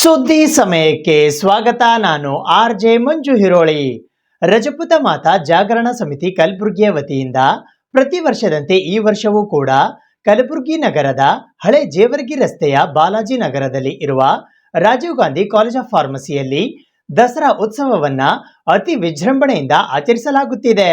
ಸುದ್ದಿ ಸಮಯಕ್ಕೆ ಸ್ವಾಗತ. ನಾನು ಆರ್ ಜೆ ಮಂಜು ಹಿರೋಳಿ ರಜಪುತ ಮಾತಾ ಜಾಗರಣ ಸಮಿತಿ ಕಲಬುರಗಿಯ ವತಿಯಿಂದ ಪ್ರತಿ ವರ್ಷದಂತೆ ಈ ವರ್ಷವೂ ಕೂಡ ಕಲಬುರಗಿ ನಗರದ ಹಳೆ ಜೇವರ್ಗಿ ರಸ್ತೆಯ ಬಾಲಾಜಿ ನಗರದಲ್ಲಿ ಇರುವ ರಾಜೀವ್ ಗಾಂಧಿ ಕಾಲೇಜ್ ಆಫ್ ಫಾರ್ಮಸಿಯಲ್ಲಿ ದಸರಾ ಉತ್ಸವವನ್ನ ಅತಿ ವಿಜೃಂಭಣೆಯಿಂದ ಆಚರಿಸಲಾಗುತ್ತಿದೆ.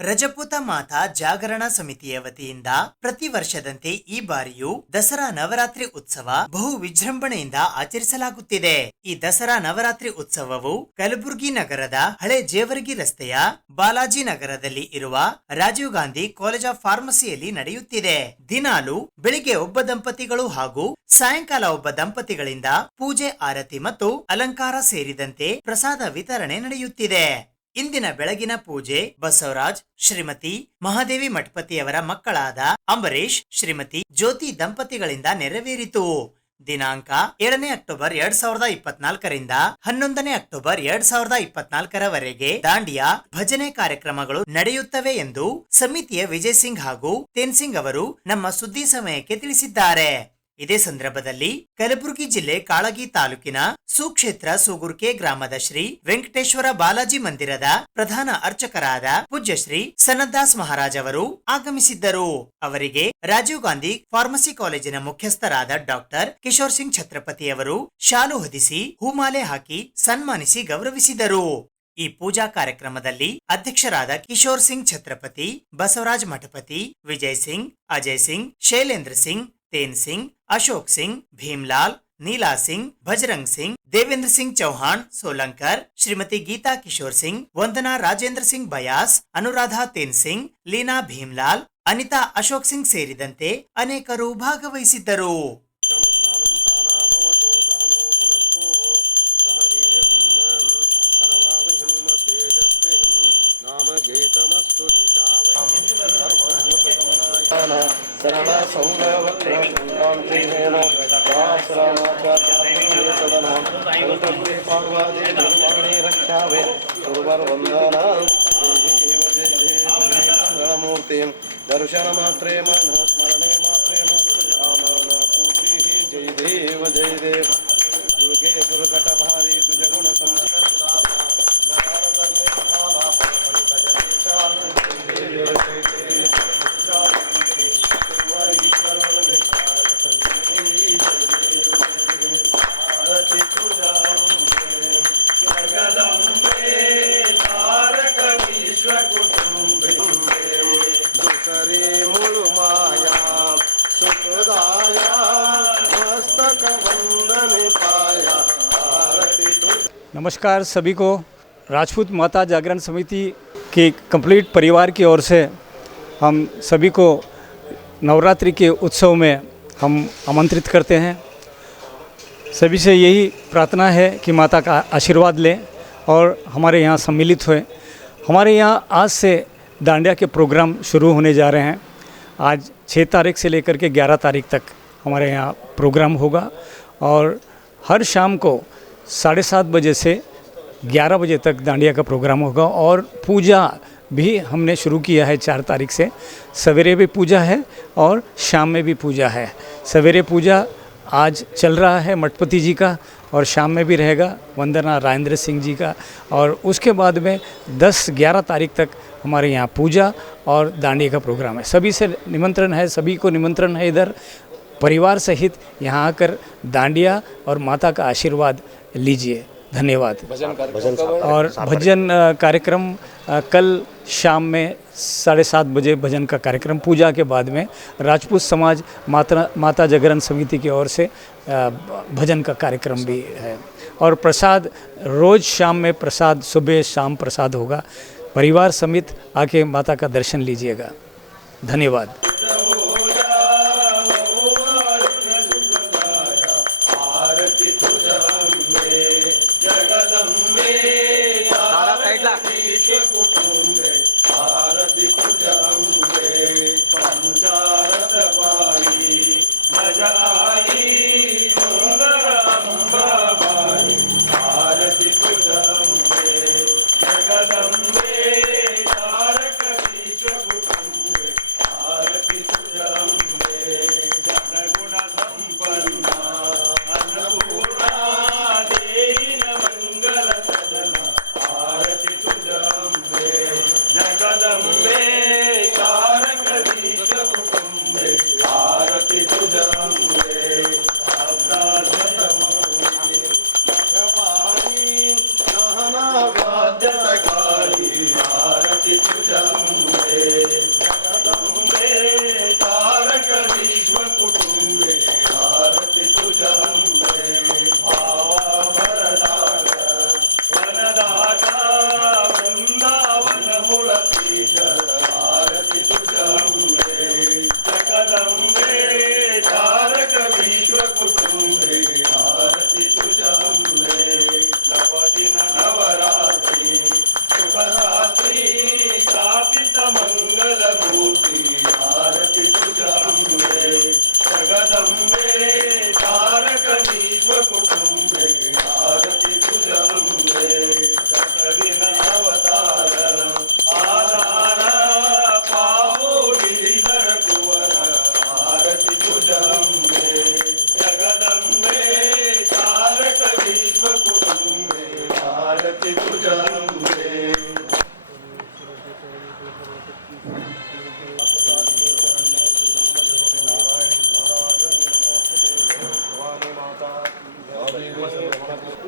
ರಜಪೂತ ಮಾತಾ ಜಾಗರಣ ಸಮಿತಿಯ ವತಿಯಿಂದ ಪ್ರತಿ ವರ್ಷದಂತೆ ಈ ಬಾರಿಯೂ ದಸರಾ ನವರಾತ್ರಿ ಉತ್ಸವ ಬಹು ವಿಜೃಂಭಣೆಯಿಂದ ಆಚರಿಸಲಾಗುತ್ತಿದೆ. ಈ ದಸರಾ ನವರಾತ್ರಿ ಉತ್ಸವವು ಕಲಬುರಗಿ ನಗರದ ಹಳೆ ಜೇವರ್ಗಿ ರಸ್ತೆಯ ಬಾಲಾಜಿ ನಗರದಲ್ಲಿ ಇರುವ ರಾಜೀವ್ ಗಾಂಧಿ ಕಾಲೇಜ್ ಆಫ್ ಫಾರ್ಮಸಿಯಲ್ಲಿ ನಡೆಯುತ್ತಿದೆ. ದಿನಾಲು ಬೆಳಿಗ್ಗೆ ಒಬ್ಬ ದಂಪತಿಗಳು ಹಾಗೂ ಸಾಯಂಕಾಲ ಒಬ್ಬ ದಂಪತಿಗಳಿಂದ ಪೂಜೆ, ಆರತಿ ಮತ್ತು ಅಲಂಕಾರ ಸೇರಿದಂತೆ ಪ್ರಸಾದ ವಿತರಣೆ ನಡೆಯುತ್ತಿದೆ. ಇಂದಿನ ಬೆಳಗಿನ ಪೂಜೆ ಬಸವರಾಜ್, ಶ್ರೀಮತಿ ಮಹಾದೇವಿ ಮಠಪತಿಯವರ ಮಕ್ಕಳಾದ ಅಂಬರೀಶ್ ಶ್ರೀಮತಿ ಜ್ಯೋತಿ ದಂಪತಿಗಳಿಂದ ನೆರವೇರಿತು. ದಿನಾಂಕ ಏಳನೇ ಅಕ್ಟೋಬರ್ ಎರಡ್ ಸಾವಿರದ ಇಪ್ಪತ್ನಾಲ್ಕರಿಂದ ಹನ್ನೊಂದನೇ ಅಕ್ಟೋಬರ್ ಎರಡ್ ಸಾವಿರದ ಇಪ್ಪತ್ನಾಲ್ಕರವರೆಗೆ ದಾಂಡಿಯಾ ಭಜನೆ ಕಾರ್ಯಕ್ರಮಗಳು ನಡೆಯುತ್ತವೆ ಎಂದು ಸಮಿತಿಯ ವಿಜಯ್ ಸಿಂಗ್ ಹಾಗೂ ತೇನ್ಸಿಂಗ್ ಅವರು ನಮ್ಮ ಸುದ್ದಿ ಸಮಯಕ್ಕೆ ತಿಳಿಸಿದ್ದಾರೆ. ಇದೇ ಸಂದರ್ಭದಲ್ಲಿ ಕಲಬುರಗಿ ಜಿಲ್ಲೆ ಕಾಳಗಿ ತಾಲೂಕಿನ ಸುಕ್ಷೇತ್ರ ಸೂಗುರ್ಕೆ ಗ್ರಾಮದ ಶ್ರೀ ವೆಂಕಟೇಶ್ವರ ಬಾಲಾಜಿ ಮಂದಿರದ ಪ್ರಧಾನ ಅರ್ಚಕರಾದ ಪೂಜ್ಯ ಶ್ರೀ ಸನದಾಸ್ ಮಹಾರಾಜ್ ಅವರು ಆಗಮಿಸಿದ್ದರು. ಅವರಿಗೆ ರಾಜೀವ್ ಗಾಂಧಿ ಫಾರ್ಮಸಿ ಕಾಲೇಜಿನ ಮುಖ್ಯಸ್ಥರಾದ ಡಾಕ್ಟರ್ ಕಿಶೋರ್ ಸಿಂಗ್ ಛತ್ರಪತಿ ಅವರು ಶಾಲು ಹೊದಿಸಿ, ಹೂಮಾಲೆ ಹಾಕಿ ಸನ್ಮಾನಿಸಿ ಗೌರವಿಸಿದರು. ಈ ಪೂಜಾ ಕಾರ್ಯಕ್ರಮದಲ್ಲಿ ಅಧ್ಯಕ್ಷರಾದ ಕಿಶೋರ್ ಸಿಂಗ್ ಛತ್ರಪತಿ, ಬಸವರಾಜ್ ಮಠಪತಿ, ವಿಜಯ್ ಸಿಂಗ್, ಅಜಯ್ ಸಿಂಗ್, ಶೈಲೇಂದ್ರ ಸಿಂಗ್ ತೇನ್ ಸಿಂಗ್ ಅಶೋಕ್ ಸಿಂಗ್ ಭೀಮ್ಲಾಲ್ ನೀಲಾ ಸಿಂಗ್ ಭಜರಂಗ್ ಸಿಂಗ್ ದೇವೇಂದ್ರ ಸಿಂಗ್ ಚೌಹಾಣ್ ಸೋಲಂಕರ್ ಶ್ರೀಮತಿ ಗೀತಾ ಕಿಶೋರ್ ಸಿಂಗ್ ವಂದನಾ ರಾಜೇಂದ್ರ ಸಿಂಗ್ ಬಯಾಸ್ ಅನುರಾಧಾ ತೇನ್ ಸಿಂಗ್ ಲೀನಾ ಭೀಮ್ಲಾಲ್ ಅನಿತಾ ಅಶೋಕ್ ಸಿಂಗ್ ಸೇರಿದಂತೆ ಅನೇಕರು ಭಾಗವಹಿಸಿದ್ದರು. शरणसौरवत्रासनापार्वती रक्षावे सर्ववन्दनामूर्तिं दर्शनमात्रे मनः स्मरणे मात्रे मन मनपूतिः जय देव जय देव दुर्गे दुर्घटभारी द्विजगुणसंस्कृता नमस्कार सभी को। राजपूत माता जागरण समिति के कंप्लीट परिवार की ओर से हम सभी को नवरात्रि के उत्सव में हम आमंत्रित करते हैं। सभी से यही प्रार्थना है कि माता का आशीर्वाद लें और हमारे यहाँ सम्मिलित हुए। हमारे यहाँ आज से डांडिया के प्रोग्राम शुरू होने जा रहे हैं। आज छः तारीख से लेकर के ग्यारह तारीख तक हमारे यहाँ प्रोग्राम होगा और हर शाम को साढ़े सात बजे से ग्यारह बजे तक दांडिया का प्रोग्राम होगा और पूजा भी हमने शुरू किया है चार तारीख से। सवेरे भी पूजा है और शाम में भी पूजा है। सवेरे पूजा आज चल रहा है मठपति जी का और शाम में भी रहेगा वंदना राजेंद्र सिंह जी का और उसके बाद में 10-11 तारीख तक हमारे यहाँ पूजा और दांडी का प्रोग्राम है। सभी से निमंत्रण है, सभी को निमंत्रण है इधर। परिवार सहित यहाँ आकर दांडिया और माता का आशीर्वाद लीजिए। धन्यवाद। और भजन कार्यक्रम कल शाम में साढ़े सात बजे भजन का कार्यक्रम पूजा के बाद में राजपूत समाज माता माता जागरण समिति की ओर से भजन का कार्यक्रम भी है। और प्रसाद रोज़ शाम में प्रसाद सुबह शाम प्रसाद होगा। परिवार समेत आके माता का दर्शन लीजिएगा। धन्यवाद। Teşekkürler.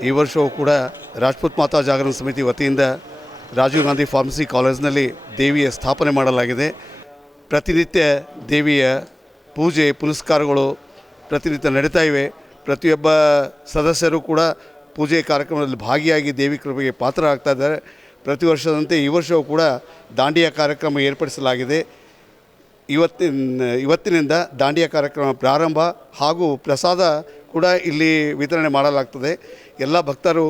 ಈ ವರ್ಷವೂ ಕೂಡ ರಾಜ್ಪೂತ್ ಮಾತಾ ಜಾಗರಣ ಸಮಿತಿ ವತಿಯಿಂದ ರಾಜೀವ್ ಗಾಂಧಿ ಫಾರ್ಮಸಿ ಕಾಲೇಜ್ನಲ್ಲಿ ದೇವಿಯ ಸ್ಥಾಪನೆ ಮಾಡಲಾಗಿದೆ. ಪ್ರತಿನಿತ್ಯ ದೇವಿಯ ಪೂಜೆ, ಪುನಸ್ಕಾರಗಳು ಪ್ರತಿನಿತ್ಯ ನಡೀತಾ ಇವೆ. ಪ್ರತಿಯೊಬ್ಬ ಸದಸ್ಯರು ಕೂಡ ಪೂಜೆ ಕಾರ್ಯಕ್ರಮದಲ್ಲಿ ಭಾಗಿಯಾಗಿ ದೇವಿ ಕೃಪೆಗೆ ಪಾತ್ರರಾಗ್ತಾ ಇದ್ದಾರೆ. ಪ್ರತಿ ವರ್ಷದಂತೆ ಈ ವರ್ಷವೂ ಕೂಡ ದಾಂಡಿಯಾ ಕಾರ್ಯಕ್ರಮ ಏರ್ಪಡಿಸಲಾಗಿದೆ. ಇವತ್ತಿನ, ಇವತ್ತಿನಿಂದ ದಾಂಡಿಯಾ ಕಾರ್ಯಕ್ರಮ ಪ್ರಾರಂಭ ಹಾಗೂ ಪ್ರಸಾದ ಕೂಡ ಇಲ್ಲಿ ವಿತರಣೆ ಮಾಡಲಾಗ್ತದೆ. ಎಲ್ಲ ಭಕ್ತರು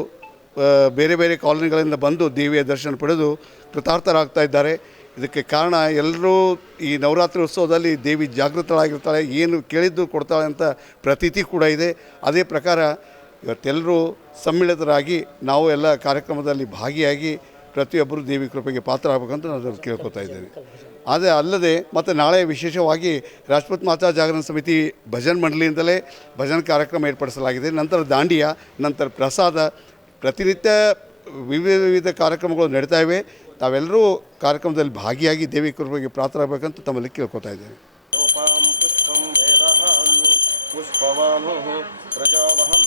ಬೇರೆ ಬೇರೆ ಕಾಲೋನಿಗಳಿಂದ ಬಂದು ದೇವಿಯ ದರ್ಶನ ಪಡೆದು ಕೃತಾರ್ಥರಾಗ್ತಾ ಇದ್ದಾರೆ. ಇದಕ್ಕೆ ಕಾರಣ ಎಲ್ಲರೂ ಈ ನವರಾತ್ರಿ ಉತ್ಸವದಲ್ಲಿ ದೇವಿ ಜಾಗೃತಳಾಗಿರ್ತಾಳೆ ಏನು ಕೇಳಿದ್ದು ಕೊಡ್ತಾಳೆ ಅಂತ ಪ್ರತೀತಿ ಕೂಡ ಇದೆ. ಅದೇ ಪ್ರಕಾರ ಇವತ್ತೆಲ್ಲರೂ ಸಮ್ಮಿಳಿತರಾಗಿ ನಾವು ಎಲ್ಲ ಕಾರ್ಯಕ್ರಮದಲ್ಲಿ ಭಾಗಿಯಾಗಿ ಪ್ರತಿಯೊಬ್ಬರು ದೇವಿ ಕೃಪೆಗೆ ಪಾತ್ರ ಆಗಬೇಕಂತ ನಾನು ಕೇಳ್ಕೊತಾ ಇದ್ದೇನೆ. ಆದರೆ ಅಲ್ಲದೆ ಮತ್ತು ನಾಳೆ ವಿಶೇಷವಾಗಿ ರಾಜ್ಪೂತ್ ಮಾತಾ ಜಾಗರಣ ಸಮಿತಿ ಭಜನ್ ಮಂಡಳಿಯಿಂದಲೇ ಭಜನ್ ಕಾರ್ಯಕ್ರಮ ಏರ್ಪಡಿಸಲಾಗಿದೆ. ನಂತರ ದಾಂಡಿಯಾ, ನಂತರ ಪ್ರಸಾದ, ಪ್ರತಿನಿತ್ಯ ವಿವಿಧ ವಿವಿಧ ಕಾರ್ಯಕ್ರಮಗಳು ನಡೀತಾ ಇವೆ. ತಾವೆಲ್ಲರೂ ಕಾರ್ಯಕ್ರಮದಲ್ಲಿ ಭಾಗಿಯಾಗಿ ದೇವಿ ಕೃಪೆಗೆ ಪಾತ್ರ ಆಗಬೇಕಂತ ತಮ್ಮಲ್ಲಿ ಕೇಳ್ಕೊತಾ ಪುಷ್ಪವಾನುಃ ಪ್ರಜಾವಹಂ